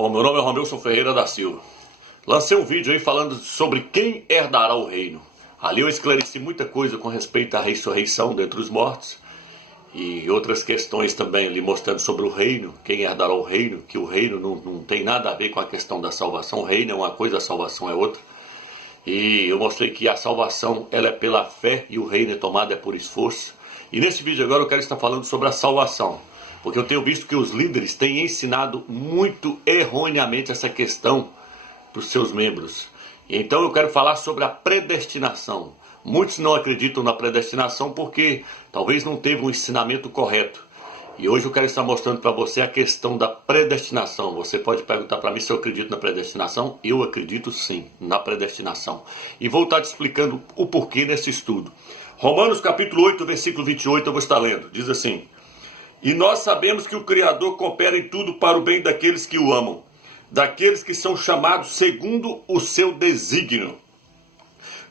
Bom, meu nome é Romilson Ferreira da Silva. Lancei um vídeo aí falando sobre quem herdará o reino. Ali eu esclareci muita coisa com respeito à ressurreição dentre os mortos e outras questões também ali mostrando sobre o reino, quem herdará o reino, que o reino não tem nada a ver com a questão da salvação. O reino é uma coisa, a salvação é outra. E eu mostrei que a salvação ela é pela fé e o reino é tomado por esforço. E nesse vídeo agora eu quero estar falando sobre a salvação, porque eu tenho visto que os líderes têm ensinado muito erroneamente essa questão para os seus membros. Então eu quero falar sobre a predestinação. Muitos não acreditam na predestinação porque talvez não teve um ensinamento correto. E hoje eu quero estar mostrando para você a questão da predestinação. Você pode perguntar para mim se eu acredito na predestinação. Eu acredito sim na predestinação. E vou estar te explicando o porquê nesse estudo. Romanos capítulo 8, versículo 28, eu vou estar lendo. Diz assim: E nós sabemos que o Criador coopera em tudo para o bem daqueles que o amam, daqueles que são chamados segundo o seu desígnio.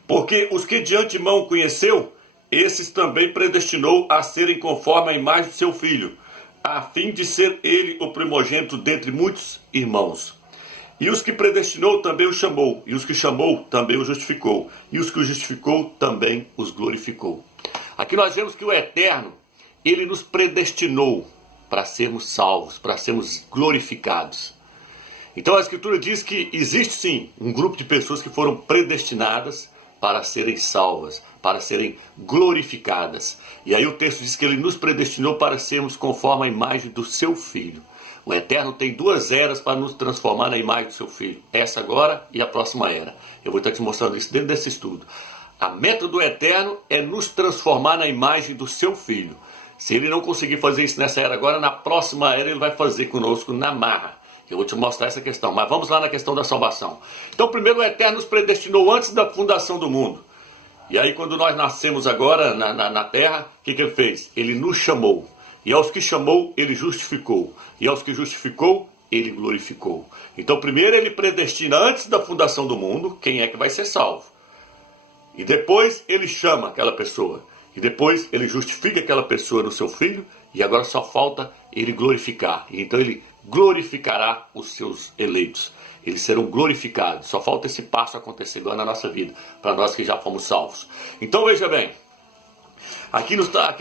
Porque os que de antemão conheceu, esses também predestinou a serem conforme a imagem do seu Filho, a fim de ser ele o primogênito dentre muitos irmãos. E os que predestinou também o chamou, e os que chamou também o justificou, e os que o justificou também os glorificou. Aqui nós vemos que o Eterno, ele nos predestinou para sermos salvos, para sermos glorificados. Então a Escritura diz que existe sim um grupo de pessoas que foram predestinadas para serem salvas, para serem glorificadas. E aí o texto diz que ele nos predestinou para sermos conforme a imagem do seu Filho. O Eterno tem duas eras para nos transformar na imagem do seu Filho. Essa agora e a próxima era. Eu vou estar te mostrando isso dentro desse estudo. A meta do Eterno é nos transformar na imagem do seu Filho. Se ele não conseguir fazer isso nessa era agora, na próxima era ele vai fazer conosco na marra. Eu vou te mostrar essa questão, mas vamos lá na questão da salvação. Então primeiro o Eterno nos predestinou antes da fundação do mundo. E aí quando nós nascemos agora na terra, o que ele fez? Ele nos chamou. E aos que chamou, ele justificou. E aos que justificou, ele glorificou. Então primeiro ele predestina antes da fundação do mundo quem é que vai ser salvo. E depois ele chama aquela pessoa. E depois ele justifica aquela pessoa no seu Filho. E agora só falta ele glorificar. E então ele glorificará os seus eleitos. Eles serão glorificados. Só falta esse passo acontecer agora na nossa vida, para nós que já fomos salvos. Então veja bem, aqui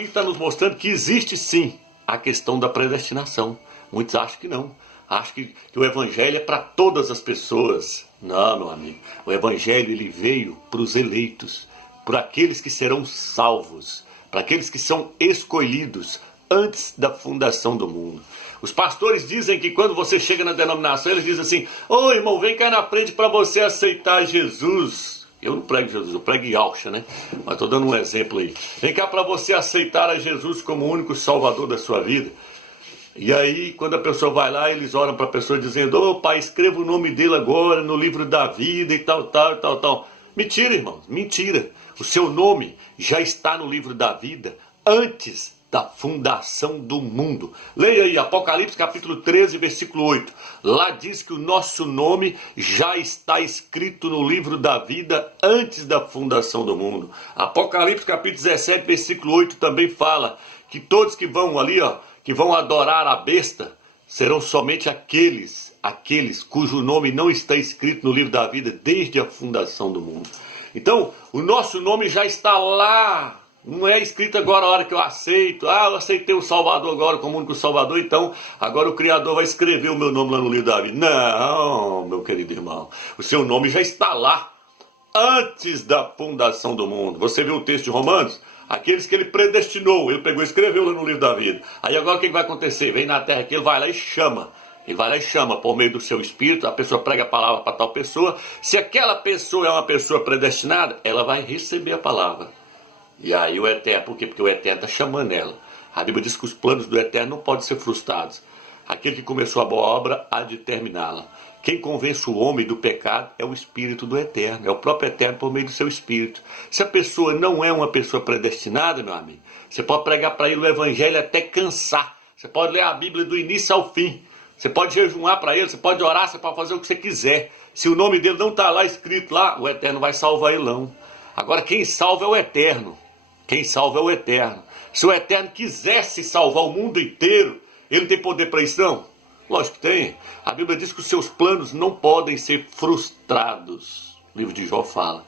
está nos mostrando que existe sim a questão da predestinação. Muitos acham que não. Acham que o Evangelho é para todas as pessoas. Não, meu amigo. O Evangelho ele veio para os eleitos, para aqueles que serão salvos, para aqueles que são escolhidos antes da fundação do mundo. Os pastores dizem que quando você chega na denominação, eles dizem assim: ô irmão, vem cá na frente para você aceitar Jesus. Eu não prego Jesus, eu prego Yalcha, né? Mas estou dando um exemplo aí. Vem cá para você aceitar a Jesus como o único salvador da sua vida. E aí, quando a pessoa vai lá, eles oram para a pessoa dizendo: ô pai, escreva o nome dele agora no livro da vida e tal, tal, tal, tal. Mentira, irmãos, mentira. O seu nome já está no livro da vida antes da fundação do mundo. Leia aí Apocalipse capítulo 13, versículo 8. Lá diz que o nosso nome já está escrito no livro da vida antes da fundação do mundo. Apocalipse capítulo 17, versículo 8 também fala que todos que vão ali, que vão adorar a besta, serão somente aqueles cujo nome não está escrito no livro da vida desde a fundação do mundo. Então, o nosso nome já está lá. Não é escrito agora a hora que eu aceito. Eu aceitei o Salvador agora como único Salvador, então agora o Criador vai escrever o meu nome lá no livro da vida. Não, meu querido irmão. O seu nome já está lá antes da fundação do mundo. Você viu o texto de Romanos? Aqueles que ele predestinou, ele pegou e escreveu lá no livro da vida. Aí agora o que vai acontecer? Vem na terra que ele vai lá e chama. Ele vai lá e chama por meio do seu espírito, a pessoa prega a palavra para tal pessoa. Se aquela pessoa é uma pessoa predestinada, ela vai receber a palavra. E aí o Eterno, por quê? Porque o Eterno está chamando ela. A Bíblia diz que os planos do Eterno não podem ser frustrados. Aquele que começou a boa obra há de terminá-la. Quem convence o homem do pecado é o Espírito do Eterno. É o próprio Eterno por meio do seu Espírito. Se a pessoa não é uma pessoa predestinada, meu amigo, você pode pregar para ele o Evangelho até cansar. Você pode ler a Bíblia do início ao fim. Você pode jejuar para ele, você pode orar, você pode fazer o que você quiser. Se o nome dele não está lá escrito lá, o Eterno vai salvar ele não. Agora quem salva é o Eterno. Quem salva é o Eterno. Se o Eterno quisesse salvar o mundo inteiro, ele tem poder para isso não? Lógico que tem. A Bíblia diz que os seus planos não podem ser frustrados. O livro de Jó fala.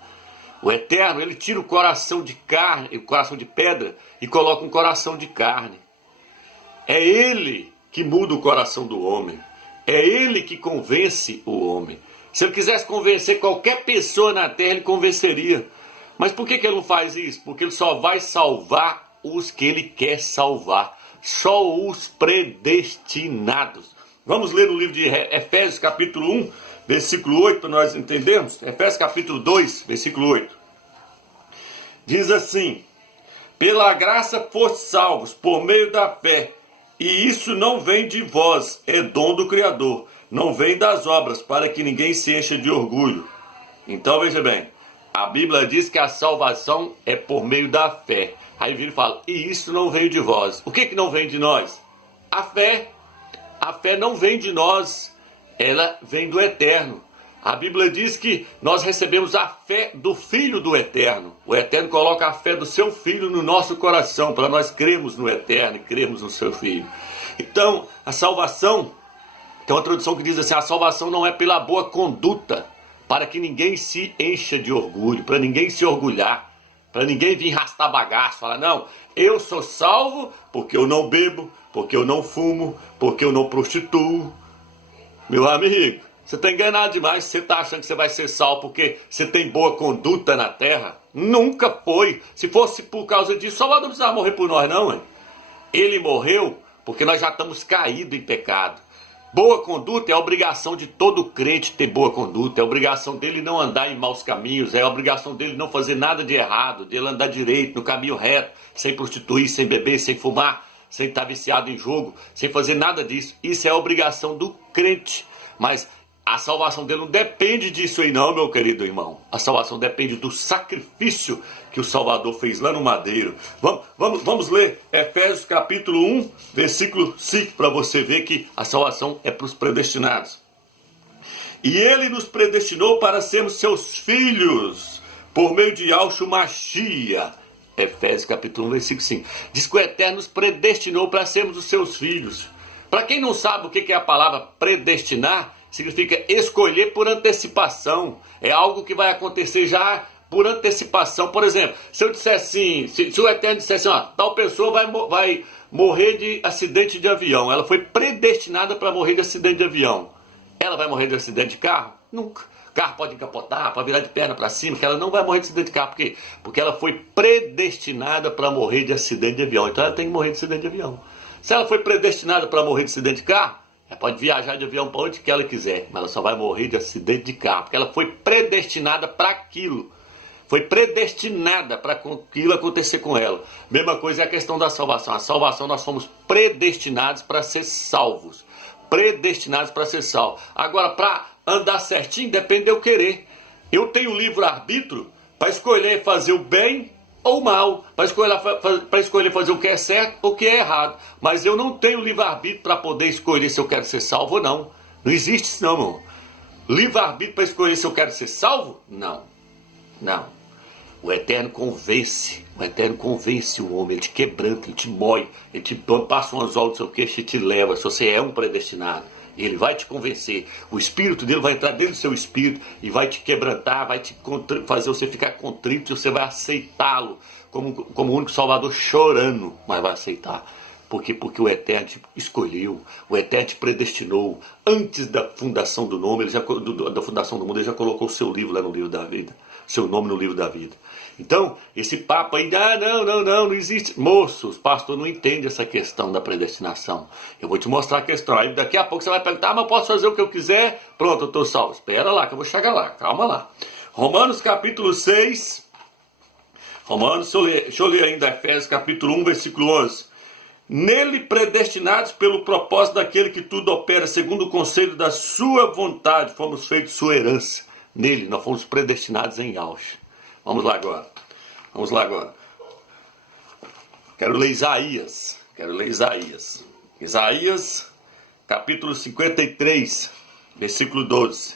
O Eterno, ele tira o coração de carne, o coração de pedra, e coloca um coração de carne. É Ele que muda o coração do homem. É Ele que convence o homem. Se Ele quisesse convencer qualquer pessoa na terra, Ele convenceria. Mas por que Ele não faz isso? Porque Ele só vai salvar os que Ele quer salvar. Só os predestinados. Vamos ler o livro de Efésios capítulo 1, versículo 8, para nós entendermos. Efésios capítulo 2, versículo 8. Diz assim: pela graça foste salvos por meio da fé, e isso não vem de vós, é dom do Criador, não vem das obras, para que ninguém se encha de orgulho. Então veja bem, a Bíblia diz que a salvação é por meio da fé. Aí vira e fala, e isso não veio de vós. O que não vem de nós? A fé. A fé não vem de nós, ela vem do Eterno. A Bíblia diz que nós recebemos a fé do Filho do Eterno. O Eterno coloca a fé do seu Filho no nosso coração, para nós crermos no Eterno e crermos no seu Filho. Então, a salvação, tem uma tradução que diz assim, a salvação não é pela boa conduta, para que ninguém se encha de orgulho, para ninguém se orgulhar, para ninguém vir arrastar bagaço, falar, não, eu sou salvo porque eu não bebo, porque eu não fumo, porque eu não prostituo. Meu amigo, você está enganado demais. Você está achando que você vai ser salvo porque você tem boa conduta na terra? Nunca foi. Se fosse por causa disso, Salvador não precisava morrer por nós, não, hein? Ele morreu porque nós já estamos caídos em pecado. Boa conduta é a obrigação de todo crente ter boa conduta. É a obrigação dele não andar em maus caminhos. É a obrigação dele não fazer nada de errado. Dele andar direito, no caminho reto, sem prostituir, sem beber, sem fumar, sem estar viciado em jogo, sem fazer nada disso. Isso é a obrigação do crente. Mas a salvação dele não depende disso aí não, meu querido irmão. A salvação depende do sacrifício que o Salvador fez lá no madeiro. Vamos ler Efésios capítulo 1, versículo 5, para você ver que a salvação é para os predestinados. E ele nos predestinou para sermos seus filhos, por meio de Yahshua Mashiach. Efésios capítulo 1, versículo 5. Diz que o Eterno nos predestinou para sermos os seus filhos. Para quem não sabe o que é a palavra predestinar, significa escolher por antecipação. É algo que vai acontecer já por antecipação. Por exemplo, se eu disser assim, se o Eterno disser assim, ó, tal pessoa vai morrer de acidente de avião. Ela foi predestinada para morrer de acidente de avião. Ela vai morrer de acidente de carro? Nunca. O carro pode encapotar, pode virar de perna para cima, que ela não vai morrer de acidente de carro. Por quê? Porque ela foi predestinada para morrer de acidente de avião. Então ela tem que morrer de acidente de avião. Se ela foi predestinada para morrer de acidente de carro, ela pode viajar de avião para onde que ela quiser, mas ela só vai morrer de acidente de carro, porque ela foi predestinada para aquilo. Foi predestinada para aquilo acontecer com ela. Mesma coisa é a questão da salvação. A salvação nós fomos predestinados para ser salvos. Predestinados para ser salvos. Agora, para andar certinho, depende de eu querer. Eu tenho livre-arbítrio para escolher fazer o bem ou mal, para escolher fazer o que é certo ou o que é errado. Mas eu não tenho livre-arbítrio para poder escolher se eu quero ser salvo ou não. Não existe isso não, irmão. Livre-arbítrio para escolher se eu quero ser salvo? Não. Não. O Eterno convence o homem, ele te quebranta, ele te mói, ele te passa um anzol do seu queixo e te leva, se você é um predestinado. Ele vai te convencer, o Espírito dele vai entrar dentro do seu espírito e vai te quebrantar, vai te fazer você ficar contrito e você vai aceitá-lo como o único Salvador, chorando, mas vai aceitar. Por quê? Porque o Eterno te escolheu, o Eterno te predestinou. Antes da fundação do nome, da fundação do mundo, ele já colocou o seu livro lá no livro da vida, seu nome no livro da vida. Então, esse papo aí, não existe. Moço, os pastores não entendem essa questão da predestinação. Eu vou te mostrar a questão. Aí daqui a pouco você vai perguntar, mas eu posso fazer o que eu quiser? Pronto, eu estou salvo. Espera lá que eu vou chegar lá, calma lá. Romanos capítulo 6. Deixa eu ler ainda Efésios capítulo 1, versículo 11. Nele predestinados pelo propósito daquele que tudo opera, segundo o conselho da sua vontade, fomos feitos sua herança. Nele, nós fomos predestinados em Yahshua. Vamos lá agora. Quero ler Isaías. Isaías, capítulo 53, versículo 12.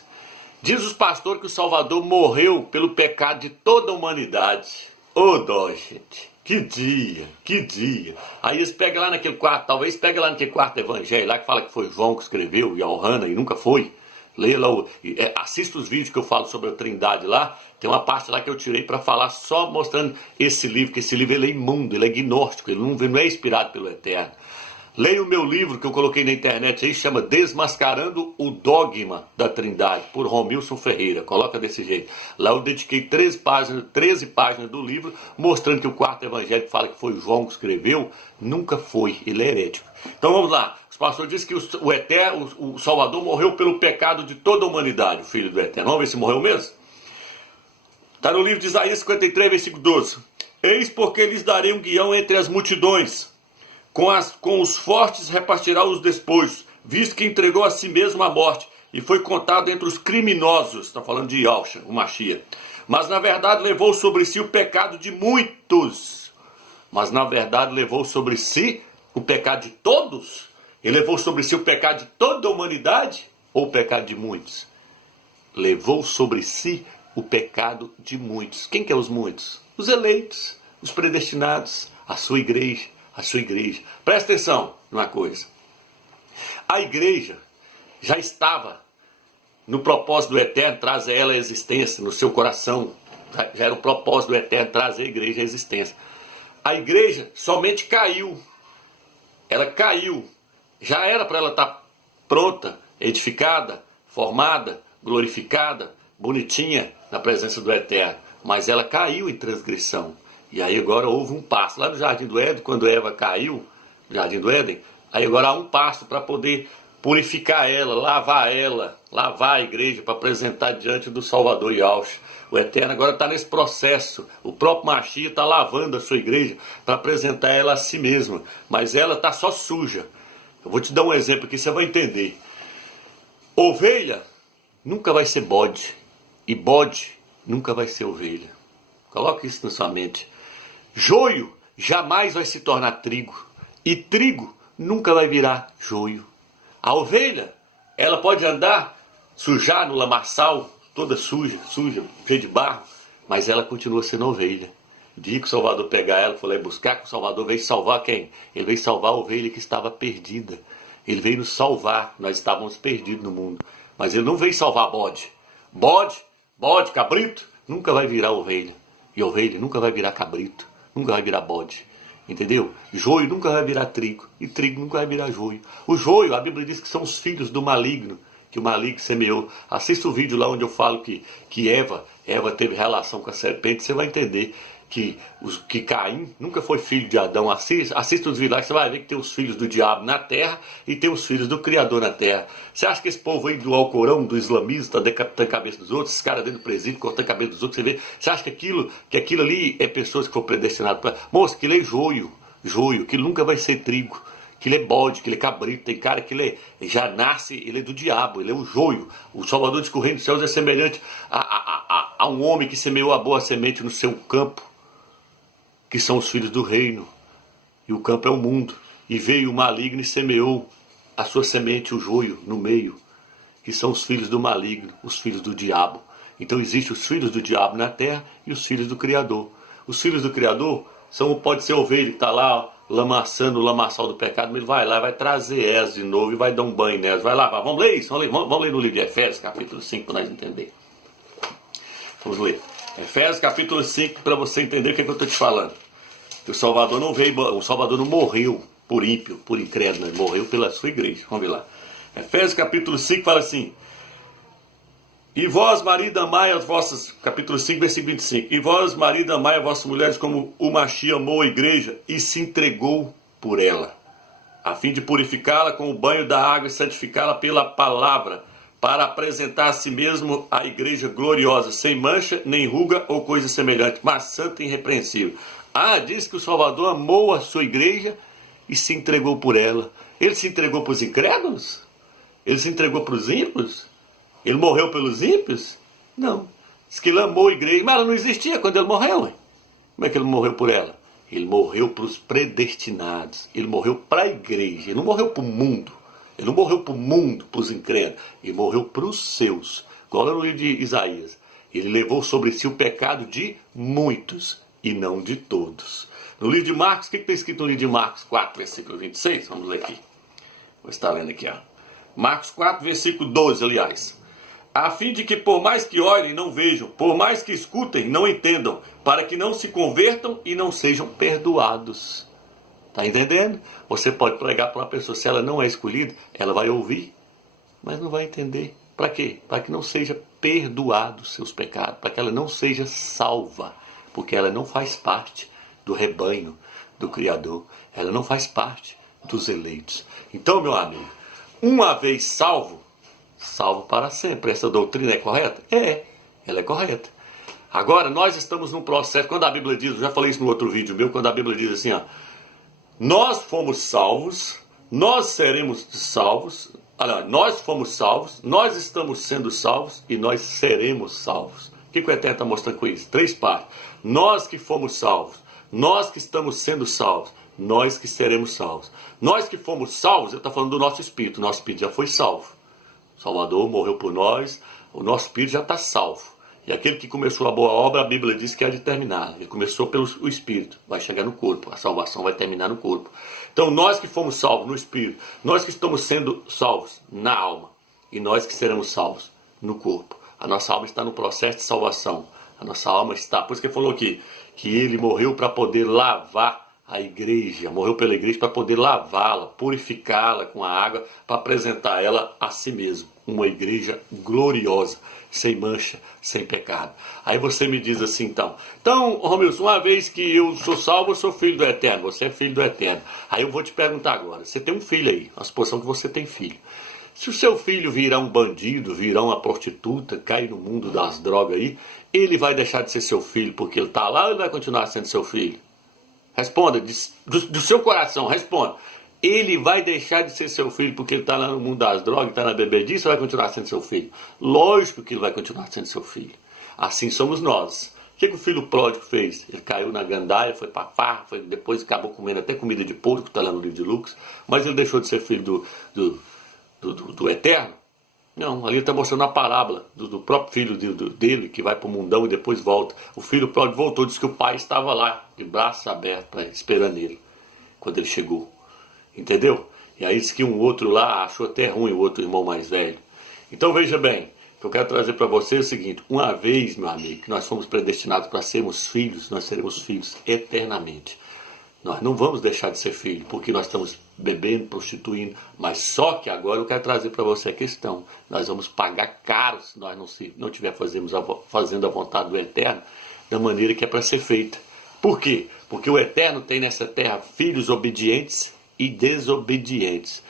Diz os pastores que o Salvador morreu pelo pecado de toda a humanidade. Ô dó, gente. Que dia, que dia. Aí eles pegam lá naquele quarto, talvez pegue lá naquele quarto evangelho, lá que fala que foi João que escreveu, e a Ohana, e nunca foi. Leia lá, assista os vídeos que eu falo sobre a Trindade lá, tem uma parte lá que eu tirei para falar só mostrando esse livro, que esse livro ele é imundo, ele é gnóstico, ele não é inspirado pelo Eterno. Leia o meu livro que eu coloquei na internet aí, chama Desmascarando o Dogma da Trindade, por Romilson Ferreira. Coloca desse jeito. Lá eu dediquei 13 páginas do livro, mostrando que o quarto evangelho que fala que foi João que escreveu, nunca foi, ele é herético. Então vamos lá. Os pastores dizem que o Eterno, o Salvador morreu pelo pecado de toda a humanidade, o Filho do Eterno. Vamos ver se morreu mesmo? Está no livro de Isaías 53, versículo 12. Eis porque lhes darei um guião entre as multidões. Com os fortes repartirá os despojos, visto que entregou a si mesmo à morte, e foi contado entre os criminosos. Está falando de Yahshua, o Mashiach. Mas na verdade levou sobre si o pecado de muitos. Mas na verdade levou sobre si o pecado de todos? Ele levou sobre si o pecado de toda a humanidade? Ou o pecado de muitos? Levou sobre si o pecado de muitos. Quem que é os muitos? Os eleitos, os predestinados, a sua igreja. A sua igreja. Presta atenção numa coisa. A igreja já estava no propósito do Eterno trazer ela à existência, no seu coração. Já era o propósito do Eterno trazer a igreja à existência. A igreja somente caiu. Ela caiu. Já era para ela estar pronta, edificada, formada, glorificada, bonitinha na presença do Eterno. Mas ela caiu em transgressão. E aí agora houve um passo. Lá no Jardim do Éden, quando Eva caiu, no Jardim do Éden, aí agora há um passo para poder purificar ela, lavar a igreja para apresentar diante do Salvador Yahshua. O Eterno agora está nesse processo. O próprio Mashiach está lavando a sua igreja para apresentar ela a si mesma. Mas ela está só suja. Eu vou te dar um exemplo aqui, você vai entender. Ovelha nunca vai ser bode. E bode nunca vai ser ovelha. Coloque isso na sua mente. Joio jamais vai se tornar trigo. E trigo nunca vai virar joio. A ovelha, ela pode andar, sujar no lamaçal, toda suja, cheia de barro, mas ela continua sendo ovelha. O dia que o Salvador pegar ela, foi lá buscar, que o Salvador veio salvar quem? Ele veio salvar a ovelha que estava perdida. Ele veio nos salvar, nós estávamos perdidos no mundo. Mas ele não veio salvar bode. Bode, cabrito, nunca vai virar ovelha. E ovelha nunca vai virar cabrito, nunca vai virar bode. Entendeu? Joio nunca vai virar trigo, e trigo nunca vai virar joio. O joio, a Bíblia diz que são os filhos do maligno, que o maligno semeou. Assista o vídeo lá onde eu falo que Eva teve relação com a serpente, você vai entender que Caim nunca foi filho de Adão. Assista os vídeos lá que você vai ver que tem os filhos do diabo na terra e tem os filhos do Criador na terra. Você acha que esse povo aí do Alcorão, do islamismo, está decapitando a cabeça dos outros, esses caras dentro do presídio, cortando a cabeça dos outros, você acha que aquilo ali é pessoas que foram predestinadas para... Moço, aquilo é joio, aquilo nunca vai ser trigo. Que ele é bode, que ele é cabrito, tem cara que ele já nasce, ele é do diabo, ele é o joio. O Salvador diz que o reino dos céus é semelhante a um homem que semeou a boa semente no seu campo, que são os filhos do reino, e o campo é o mundo, e veio o maligno e semeou a sua semente, o joio, no meio, que são os filhos do maligno, os filhos do diabo. Então existem os filhos do diabo na terra e os filhos do Criador. Os filhos do Criador pode ser ovelha que está lá, lamaçando o lamaçal do pecado, mas ele vai lá, vai trazer elas de novo e vai dar um banho nelas, vai lá, vamos ler isso, vamos ler no livro de Efésios, capítulo 5, para nós entender. Vamos ler. Efésios, capítulo 5, para você entender o que eu estou te falando. Que o Salvador não veio, o Salvador não morreu por ímpio, por incrédulo, ele morreu pela sua igreja. Vamos ver lá. Efésios, capítulo 5, fala assim: e vós, marido, amai as vossas... Capítulo 5, versículo 25. E vós, marido, amai as vossas mulheres como o Mashiach amou a igreja e se entregou por ela, a fim de purificá-la com o banho da água e santificá-la pela palavra, para apresentar a si mesmo a igreja gloriosa, sem mancha, nem ruga ou coisa semelhante, mas santa e irrepreensível. Diz que o Salvador amou a sua igreja e se entregou por ela. Ele se entregou para os incrédulos? Ele se entregou para os ímpios? Ele morreu pelos ímpios? Não. Diz que ele amou a igreja, mas ela não existia quando ele morreu. Hein? Como é que ele morreu por ela? Ele morreu para os predestinados. Ele morreu para a igreja. Ele não morreu para o mundo. Ele não morreu para o mundo, para os incrédulos. Ele morreu para os seus. Igual no livro de Isaías. Ele levou sobre si o pecado de muitos e não de todos. No livro de Marcos, o que está escrito no livro de Marcos 4, versículo 26? Vamos ler aqui. Vou estar lendo aqui, ó. Marcos 4, versículo 12, aliás. A fim de que por mais que olhem, não vejam, por mais que escutem, não entendam, para que não se convertam e não sejam perdoados. Está entendendo? Você pode pregar para uma pessoa, se ela não é escolhida, ela vai ouvir, mas não vai entender. Para quê? Para que não seja perdoado os seus pecados, para que ela não seja salva, porque ela não faz parte do rebanho do Criador, ela não faz parte dos eleitos. Então, meu amigo, uma vez salvo, salvo para sempre. Essa doutrina é correta? Ela é correta. Agora, nós estamos num processo, quando a Bíblia diz, eu já falei isso no outro vídeo meu, quando a Bíblia diz assim, ó, nós fomos salvos, nós seremos salvos, nós fomos salvos, nós estamos sendo salvos e nós seremos salvos. O que o Eterno está mostrando com isso? 3 partes. Nós que fomos salvos, nós que estamos sendo salvos, nós que seremos salvos. Nós que fomos salvos, ele está falando do nosso espírito já foi salvo. O Salvador morreu por nós, o nosso espírito já está salvo. E aquele que começou a boa obra, a Bíblia diz que há de terminar. Ele começou pelo espírito, vai chegar no corpo, a salvação vai terminar no corpo. Então nós que fomos salvos no espírito, nós que estamos sendo salvos na alma, e nós que seremos salvos no corpo. A nossa alma está no processo de salvação. A nossa alma está, por isso que ele falou aqui, que ele morreu para poder lavar a igreja, morreu pela igreja para poder lavá-la, purificá-la com a água, para apresentar ela a si mesmo, uma igreja gloriosa, sem mancha, sem pecado. Aí você me diz assim, então, Romilson, uma vez que eu sou salvo, eu sou filho do Eterno, você é filho do Eterno. Aí eu vou te perguntar agora, você tem um filho aí, a suposição que você tem filho. Se o seu filho virar um bandido, virar uma prostituta, cair no mundo das drogas aí, ele vai deixar de ser seu filho porque ele está lá ou ele vai continuar sendo seu filho? Responda, do seu coração, responda. Ele vai deixar de ser seu filho porque ele está lá no mundo das drogas, está na bebedice, ou vai continuar sendo seu filho? Lógico que ele vai continuar sendo seu filho. Assim somos nós. O que o filho pródigo fez? Ele caiu na gandaia, foi para farra, depois acabou comendo até comida de porco, está lá no livro de Lucas, mas ele deixou de ser filho do Eterno? Não, ali está mostrando a parábola do próprio filho dele, que vai para o mundão e depois volta. O filho pródigo voltou, disse que o pai estava lá, de braços abertos, esperando ele, quando ele chegou. Entendeu? E aí disse que um outro lá achou até ruim, o outro irmão mais velho. Então veja bem, o que eu quero trazer para você é o seguinte, uma vez, meu amigo, que nós fomos predestinados para sermos filhos, nós seremos filhos eternamente. Nós não vamos deixar de ser filho, porque nós estamos bebendo, prostituindo, mas só que agora eu quero trazer para você a questão. Nós vamos pagar caro se nós não estiver fazendo a vontade do Eterno da maneira que é para ser feita. Por quê? Porque o Eterno tem nessa terra filhos obedientes e desobedientes.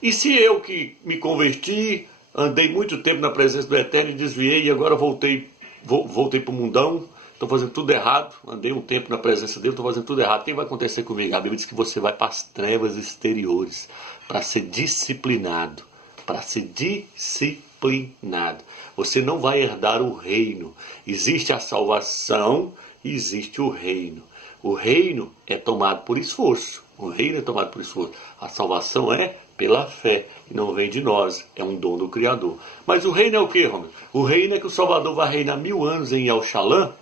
E se eu que me converti, andei muito tempo na presença do Eterno e desviei e agora voltei para o mundão, estou fazendo tudo errado, andei um tempo na presença dele, estou fazendo tudo errado. O que vai acontecer comigo? A Bíblia diz que você vai para as trevas exteriores para ser disciplinado. Para ser disciplinado. Você não vai herdar o reino. Existe a salvação e existe o reino. O reino é tomado por esforço. O reino é tomado por esforço. A salvação é pela fé. E não vem de nós. É um dom do Criador. Mas o reino é o quê, Romero? O reino é que o Salvador vai reinar 1000 anos em El Shalom.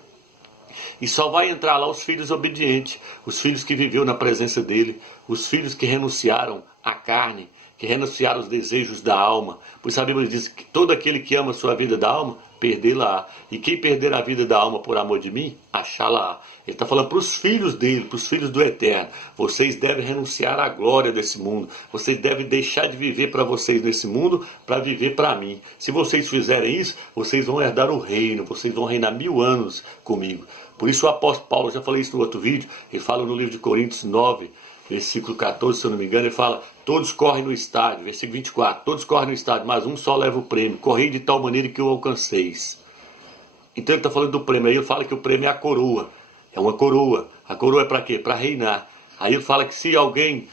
E só vai entrar lá os filhos obedientes, os filhos que viveram na presença dele, os filhos que renunciaram à carne, que renunciaram aos desejos da alma. Por isso a Bíblia diz que todo aquele que ama a sua vida da alma, perdê-la. E quem perder a vida da alma por amor de mim, achá-la. Ele está falando para os filhos dele, para os filhos do Eterno. Vocês devem renunciar à glória desse mundo. Vocês devem deixar de viver para vocês nesse mundo, para viver para mim. Se vocês fizerem isso, vocês vão herdar o reino. Vocês vão reinar 1000 anos comigo. Por isso o apóstolo Paulo, eu já falei isso no outro vídeo, ele fala no livro de Coríntios 9, versículo 14, se eu não me engano, ele fala, todos correm no estádio, versículo 24, todos correm no estádio, mas um só leva o prêmio, correi de tal maneira que o alcanceis. Então ele está falando do prêmio, aí ele fala que o prêmio é a coroa, é uma coroa. A coroa é para quê? Para reinar. Aí ele fala que se alguém,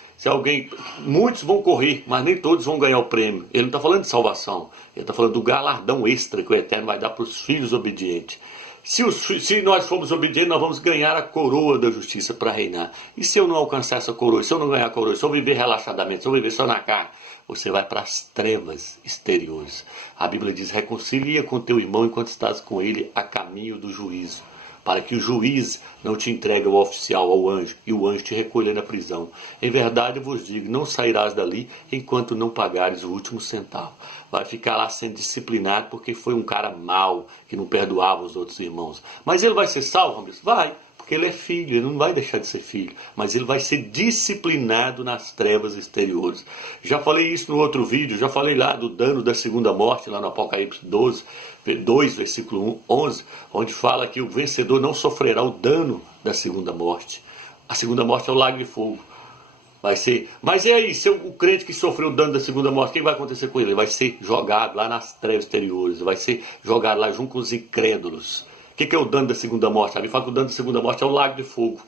muitos vão correr, mas nem todos vão ganhar o prêmio. Ele não está falando de salvação, ele está falando do galardão extra que o Eterno vai dar para os filhos obedientes. Se nós formos obedientes, nós vamos ganhar a coroa da justiça para reinar. E se eu não alcançar essa coroa, se eu não ganhar a coroa, se eu viver relaxadamente, se eu viver só na carne, você vai para as trevas exteriores. A Bíblia diz, reconcilia com teu irmão enquanto estás com ele a caminho do juízo. para que o juiz não te entregue ao oficial, ao anjo, e o anjo te recolha na prisão. Em verdade eu vos digo, não sairás dali enquanto não pagares o último centavo. Vai ficar lá sendo disciplinado porque foi um cara mau, que não perdoava os outros irmãos. Mas ele vai ser salvo, Ramiros? Vai, porque ele é filho, ele não vai deixar de ser filho, mas ele vai ser disciplinado nas trevas exteriores. Já falei isso no outro vídeo, já falei lá do dano da segunda morte, lá no Apocalipse 2, versículo 11, onde fala que o vencedor não sofrerá o dano da segunda morte. A segunda morte é o lago de fogo. Vai ser. Mas e aí, se o crente que sofreu o dano da segunda morte, o que vai acontecer com ele? Ele vai ser jogado lá nas trevas exteriores, vai ser jogado lá junto com os incrédulos. O que é o dano da segunda morte? Ali fala que o dano da segunda morte é o lago de fogo.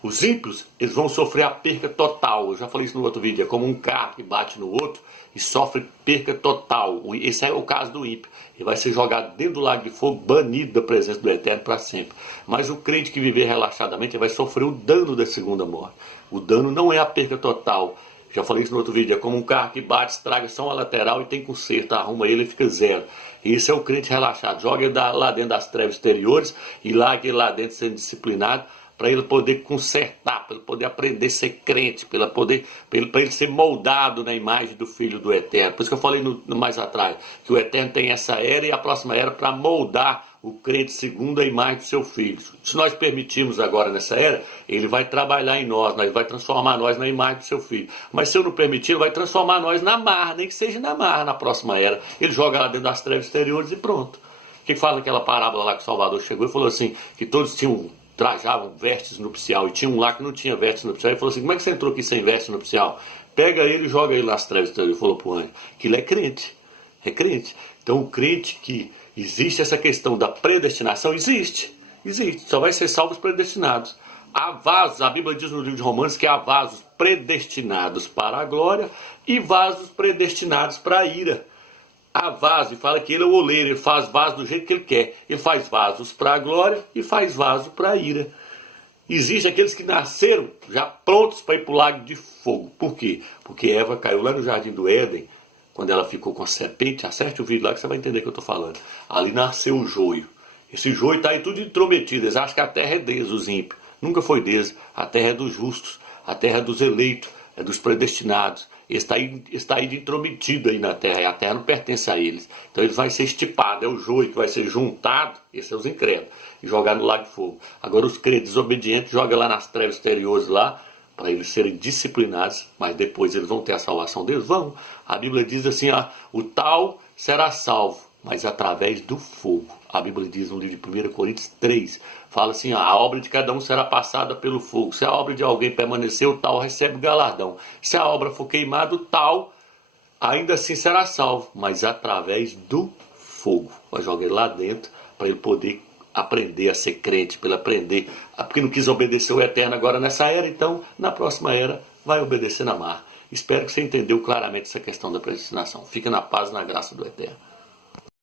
Os ímpios, eles vão sofrer a perca total. Eu já falei isso no outro vídeo. É como um carro que bate no outro e sofre perca total. Esse é o caso do ímpio. Ele vai ser jogado dentro do lago de fogo, banido da presença do Eterno para sempre. Mas o crente que viver relaxadamente, ele vai sofrer o dano da segunda morte. O dano não é a perca total. Já falei isso no outro vídeo. É como um carro que bate, estraga só uma lateral e tem conserto. Arruma ele e fica zero. Esse é o crente relaxado. Joga ele lá dentro das trevas exteriores e larga ele lá dentro sendo disciplinado, para ele poder consertar, para ele poder aprender a ser crente, para ele ser moldado na imagem do Filho do Eterno. Por isso que eu falei mais atrás, que o Eterno tem essa era e a próxima era para moldar o crente segundo a imagem do seu Filho. Se nós permitirmos agora nessa era, ele vai trabalhar em nós, ele vai transformar nós na imagem do seu Filho. Mas se eu não permitir, ele vai transformar nós na marra, nem que seja na marra na próxima era. Ele joga lá dentro das trevas exteriores e pronto. O que fala naquela parábola lá que o Salvador chegou e falou assim, que todos trajavam vestes nupcial, e tinha um lá que não tinha vestes nupcial, e falou assim, como é que você entrou aqui sem veste nupcial? Pega ele e joga ele nas trevas, ele falou para o anjo, que ele é crente, então o crente que existe essa questão da predestinação, existe, só vai ser salvo os predestinados. Há vasos, a Bíblia diz no livro de Romanos que há vasos predestinados para a glória e vasos predestinados para a ira. Há vaso, e fala que ele é o oleiro, ele faz vaso do jeito que ele quer. Ele faz vasos para a glória e faz vaso para a ira. Existem aqueles que nasceram já prontos para ir para o lago de fogo. Por quê? Porque Eva caiu lá no jardim do Éden, quando ela ficou com a serpente. Acerte o vídeo lá que você vai entender o que eu estou falando. Ali nasceu o joio. Esse joio está aí tudo intrometido. Eles acham que a terra é deles, os ímpios. Nunca foi deles. A terra é dos justos. A terra é dos eleitos. É dos predestinados. Está aí de intrometido aí na terra, e a terra não pertence a eles. Então ele vai ser estipado, é o joio que vai ser juntado, esses são os incrédulos, e jogar no lago de fogo. Agora os crentes desobedientes jogam lá nas trevas exteriores lá, para eles serem disciplinados, mas depois eles vão ter a salvação deles? Vão. A Bíblia diz assim, o tal será salvo, mas através do fogo. A Bíblia diz no livro de 1 Coríntios 3, fala assim, a obra de cada um será passada pelo fogo. Se a obra de alguém permanecer, o tal recebe o galardão. Se a obra for queimada, o tal ainda assim será salvo, mas através do fogo. Vai jogar ele lá dentro para ele poder aprender a ser crente, para ele aprender, porque não quis obedecer o Eterno agora nessa era, então na próxima era vai obedecer na marra. Espero que você entendeu claramente essa questão da predestinação. Fica na paz e na graça do Eterno.